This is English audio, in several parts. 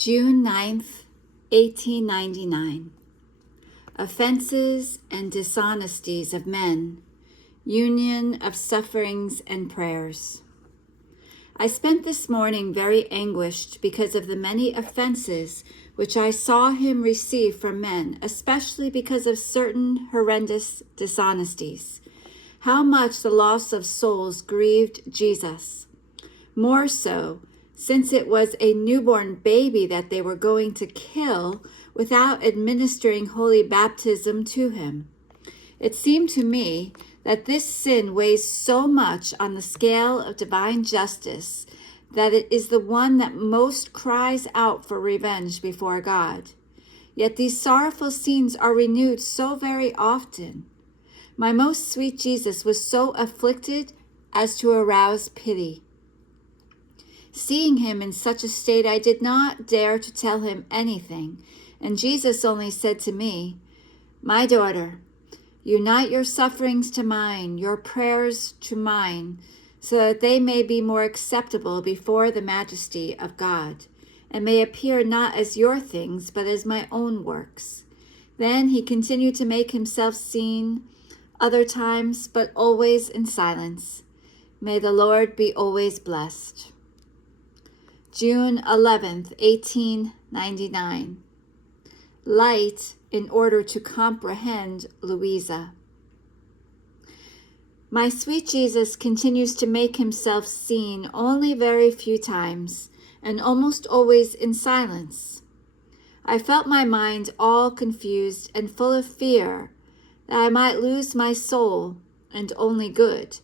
June 9th, 1899. Offenses and dishonesties of men, union of sufferings and prayers. I spent this morning very anguished because of the many offenses which I saw him receive from men, especially because of certain horrendous dishonesties. How much the loss of souls grieved Jesus. More so, since it was a newborn baby that they were going to kill without administering holy baptism to him. It seemed to me that this sin weighs so much on the scale of divine justice that it is the one that most cries out for revenge before God. Yet these sorrowful scenes are renewed so very often. My most sweet Jesus was so afflicted as to arouse pity. Seeing him in such a state, I did not dare to tell him anything, and Jesus only said to me, "My daughter, unite your sufferings to mine, your prayers to mine, so that they may be more acceptable before the majesty of God, and may appear not as your things, but as my own works." Then he continued to make himself seen other times, but always in silence. May the Lord be always blessed. June 11th, 1899. Light in order to comprehend Luisa. My sweet Jesus continues to make himself seen only very few times, and almost always in silence. I felt my mind all confused and full of fear that I might lose my soul and only good,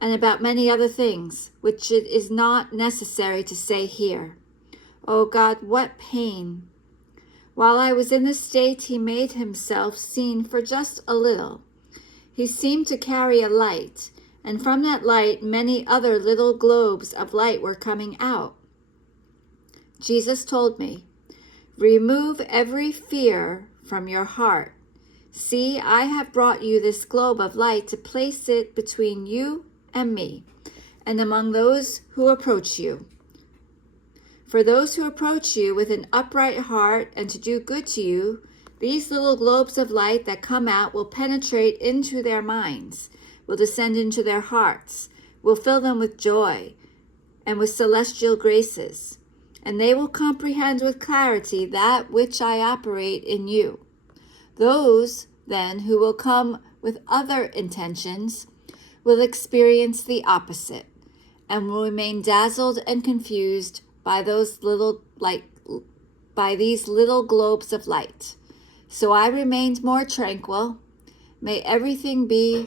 and about many other things, which it is not necessary to say here. Oh God, what pain! While I was in this state, he made himself seen for just a little. He seemed to carry a light, and from that light many other little globes of light were coming out. Jesus told me, "Remove every fear from your heart. See, I have brought you this globe of light to place it between you and me, and among those who approach you. For those who approach you with an upright heart and to do good to you, these little globes of light that come out will penetrate into their minds, will descend into their hearts, will fill them with joy and with celestial graces, and they will comprehend with clarity that which I operate in you. Those, then, who will come with other intentions will experience the opposite and will remain dazzled and confused by these little globes of light. So I remained more tranquil. May everything be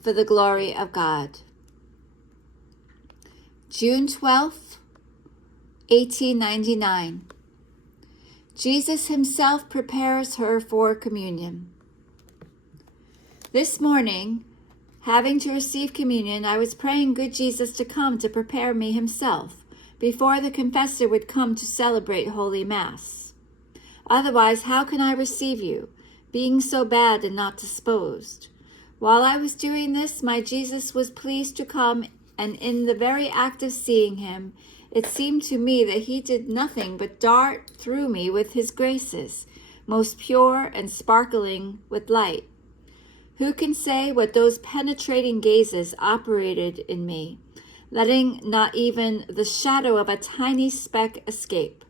for the glory of God." June 12th, 1899. Jesus himself prepares her for communion. This morning, having to receive communion, I was praying good Jesus to come to prepare me himself before the confessor would come to celebrate Holy Mass. Otherwise, how can I receive you, being so bad and not disposed? While I was doing this, my Jesus was pleased to come, and in the very act of seeing him, it seemed to me that he did nothing but dart through me with his graces, most pure and sparkling with light. Who can say what those penetrating gazes operated in me, letting not even the shadow of a tiny speck escape?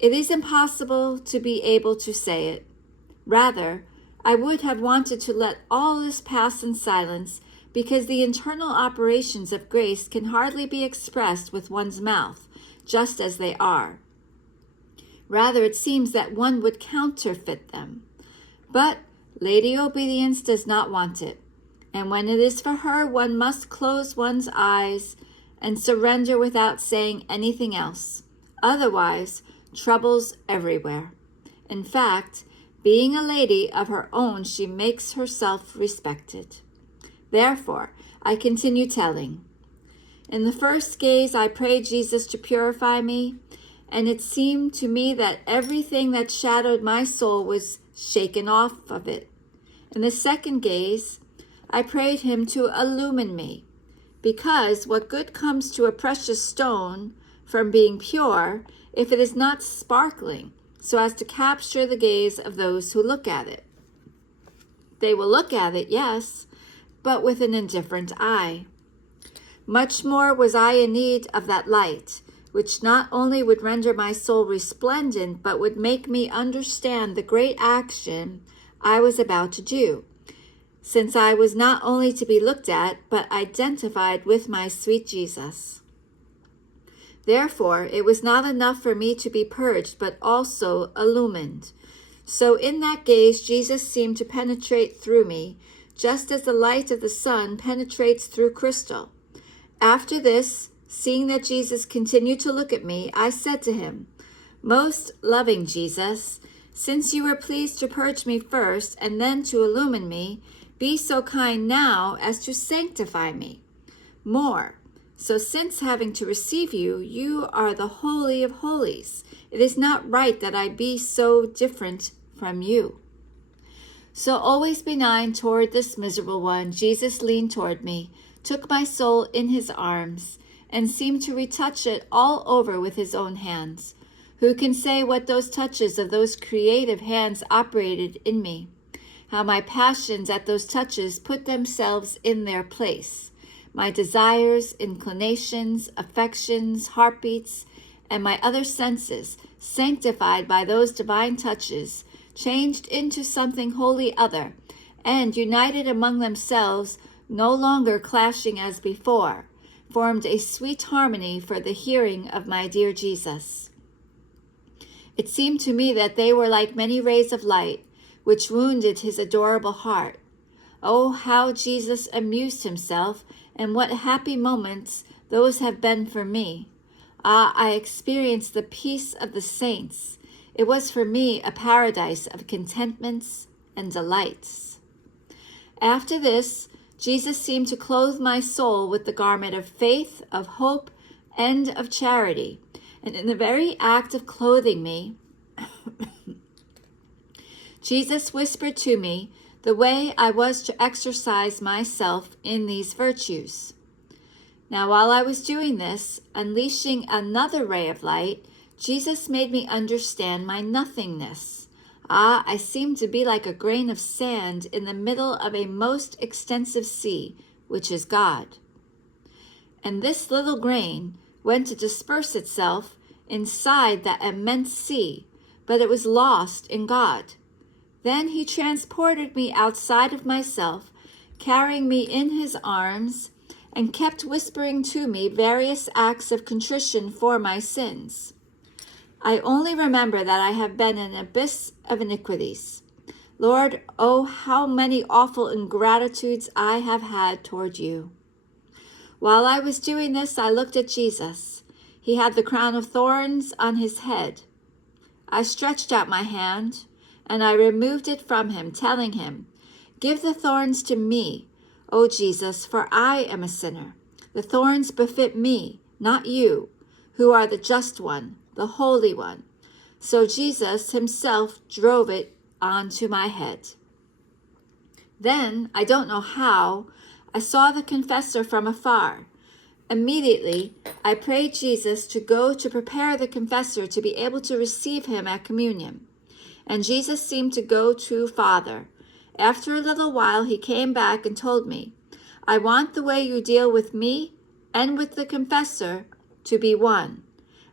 It is impossible to be able to say it. Rather, I would have wanted to let all this pass in silence, because the internal operations of grace can hardly be expressed with one's mouth, just as they are. Rather, it seems that one would counterfeit them. But Lady Obedience does not want it, and when it is for her, one must close one's eyes and surrender without saying anything else. Otherwise, troubles everywhere. In fact, being a lady of her own, she makes herself respected. Therefore, I continue telling. In the first gaze, I prayed Jesus to purify me, and it seemed to me that everything that shadowed my soul was shaken off of it. In the second gaze, I prayed him to illumine me, because what good comes to a precious stone from being pure if it is not sparkling, so as to capture the gaze of those who look at it. They will look at it, yes, but with an indifferent eye. Much more was I in need of that light, which not only would render my soul resplendent, but would make me understand the great action I was about to do, since I was not only to be looked at, but identified with my sweet Jesus. Therefore, it was not enough for me to be purged, but also illumined. So in that gaze, Jesus seemed to penetrate through me, just as the light of the sun penetrates through crystal. After this, seeing that Jesus continued to look at me, I said to him, "Most loving Jesus, since you were pleased to purge me first and then to illumine me, be so kind now as to sanctify me more. So since having to receive you, you are the Holy of Holies, it is not right that I be so different from you." So always benign toward this miserable one, Jesus leaned toward me, took my soul in his arms, and seemed to retouch it all over with his own hands. Who can say what those touches of those creative hands operated in me? How my passions at those touches put themselves in their place. My desires, inclinations, affections, heartbeats, and my other senses, sanctified by those divine touches, changed into something wholly other, and united among themselves, no longer clashing as before, formed a sweet harmony for the hearing of my dear Jesus. It seemed to me that they were like many rays of light, which wounded his adorable heart. Oh, how Jesus amused himself, and what happy moments those have been for me. Ah, I experienced the peace of the saints. It was for me a paradise of contentments and delights. After this, Jesus seemed to clothe my soul with the garment of faith, of hope, and of charity. And in the very act of clothing me, Jesus whispered to me the way I was to exercise myself in these virtues. Now, while I was doing this, unleashing another ray of light, Jesus made me understand my nothingness. Ah, I seemed to be like a grain of sand in the middle of a most extensive sea, which is God. And this little grain went to disperse itself inside that immense sea, but it was lost in God. Then he transported me outside of myself, carrying me in his arms, and kept whispering to me various acts of contrition for my sins. I only remember that I have been in an abyss of iniquities. Lord, oh, how many awful ingratitudes I have had toward you. While I was doing this, I looked at Jesus. He had the crown of thorns on his head. I stretched out my hand, and I removed it from him, telling him, "Give the thorns to me, O Jesus, for I am a sinner. The thorns befit me, not you, who are the just one, the Holy One." So Jesus himself drove it onto my head. Then, I don't know how, I saw the confessor from afar. Immediately, I prayed Jesus to go to prepare the confessor to be able to receive him at communion. And Jesus seemed to go to Father. After a little while, he came back and told me, "I want the way you deal with me and with the confessor to be one.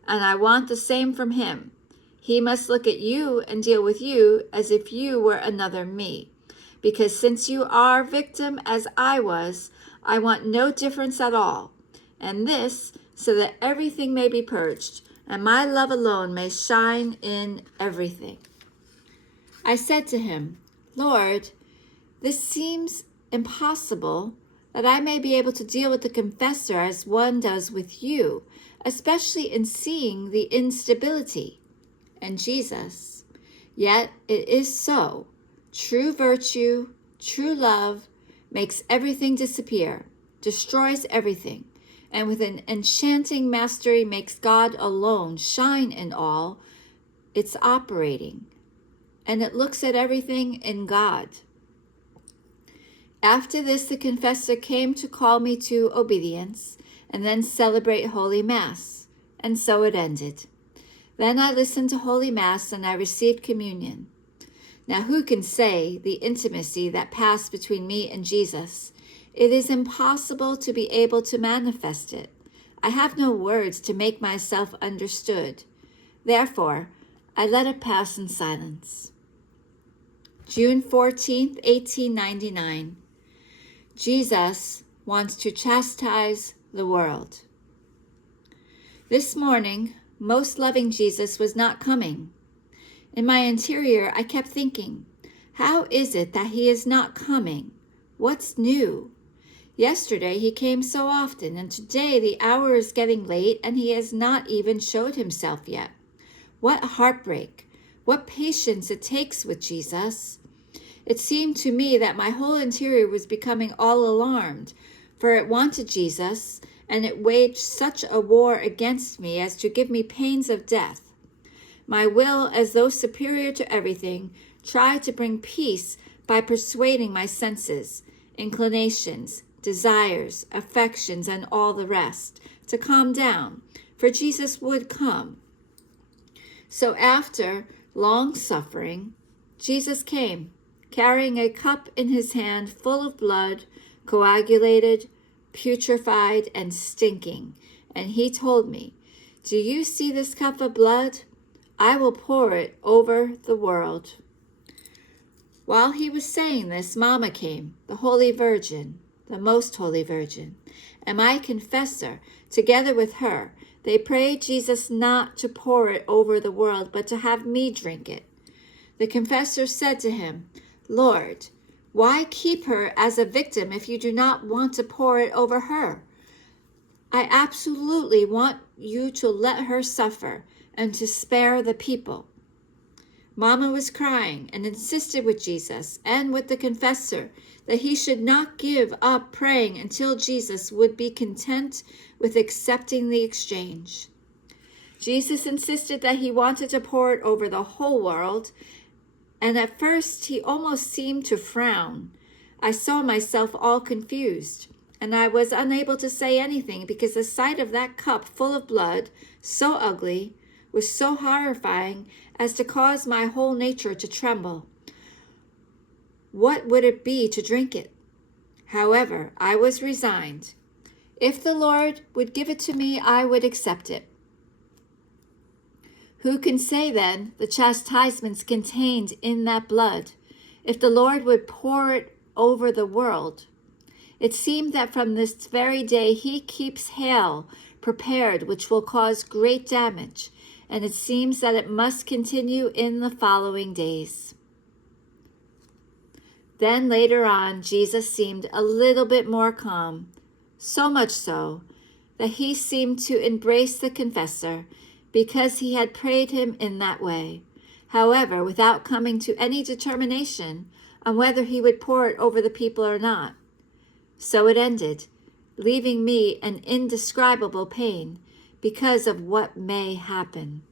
And I want the same from him. He must look at you and deal with you as if you were another me. Because since you are victim as I was, I want no difference at all. And this, so that everything may be purged, and my love alone may shine in everything." I said to him, "Lord, this seems impossible, that I may be able to deal with the confessor as one does with you, especially in seeing the instability." And Jesus, "Yet it is so. True virtue, true love, makes everything disappear, destroys everything, and with an enchanting mastery makes God alone shine in all its operating, and it looks at everything in God." After this, the confessor came to call me to obedience, and then celebrate Holy Mass. And so it ended. Then I listened to Holy Mass and I received communion. Now who can say the intimacy that passed between me and Jesus? It is impossible to be able to manifest it. I have no words to make myself understood. Therefore, I let it pass in silence. June 14th, 1899. Jesus wants to chastise the world. This morning, most loving Jesus was not coming. In my interior, I kept thinking, how is it that he is not coming? What's new? Yesterday he came so often, and today the hour is getting late and he has not even showed himself yet. What heartbreak! What patience it takes with Jesus! It seemed to me that my whole interior was becoming all alarmed, for it wanted Jesus, and it waged such a war against me as to give me pains of death. My will, as though superior to everything, tried to bring peace by persuading my senses, inclinations, desires, affections, and all the rest, to calm down, for Jesus would come. So after long suffering, Jesus came, carrying a cup in his hand full of blood, coagulated, putrefied, and stinking. And he told me, "Do you see this cup of blood? I will pour it over the world." While he was saying this, Mama came, the Holy Virgin, the Most Holy Virgin, and my confessor. Together with her, they prayed Jesus not to pour it over the world, but to have me drink it. The confessor said to him, "Lord, why keep her as a victim if you do not want to pour it over her? I absolutely want you to let her suffer and to spare the people." Mama was crying and insisted with Jesus and with the confessor that he should not give up praying until Jesus would be content with accepting the exchange. Jesus insisted that he wanted to pour it over the whole world, and at first he almost seemed to frown. I saw myself all confused, and I was unable to say anything because the sight of that cup full of blood, so ugly, was so horrifying as to cause my whole nature to tremble. What would it be to drink it? However, I was resigned. If the Lord would give it to me, I would accept it. Who can say then the chastisements contained in that blood, if the Lord would pour it over the world? It seemed that from this very day he keeps hail prepared, which will cause great damage, and it seems that it must continue in the following days. Then later on, Jesus seemed a little bit more calm, so much so that he seemed to embrace the confessor because he had prayed him in that way, however, without coming to any determination on whether he would pour it over the people or not. So it ended, leaving me an indescribable pain because of what may happen.